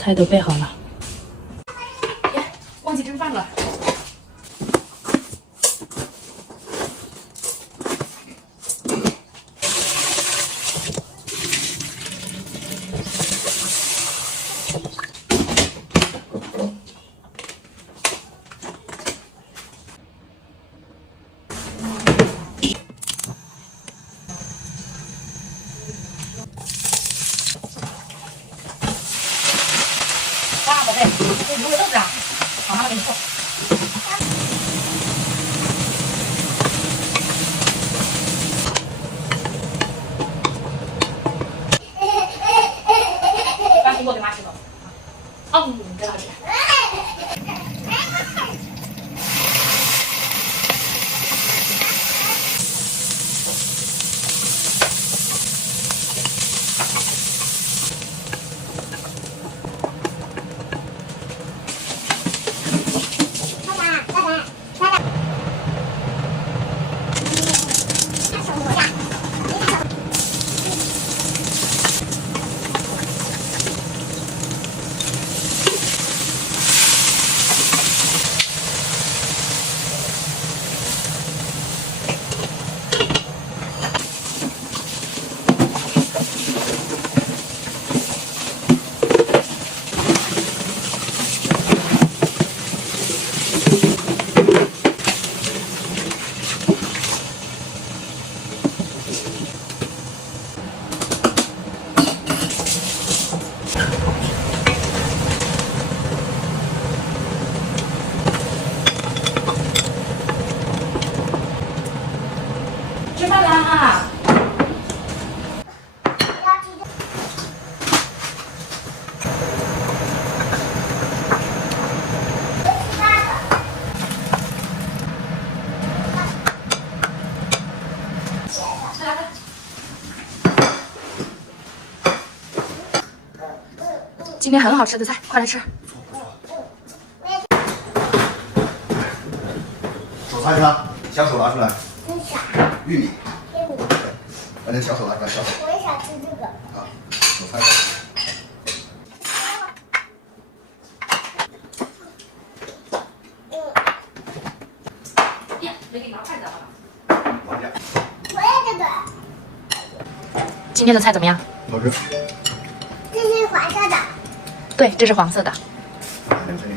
菜都备好了。忘记蒸饭了。哇，宝贝，这卤味豆子啊，好，妈妈给你做。把苹果给妈吃了。真好吃。吃饭啦！今天很好吃的菜，快来吃。手擦一擦，小手拿出来。这啥？玉米。玉米。把那小手拿出来，小手。我也想吃这个。啊，手擦一擦。没给你拿筷子了。往点。我也这个。今天的菜怎么样？好吃。这是黄色的。对，这是黄色的。在这里。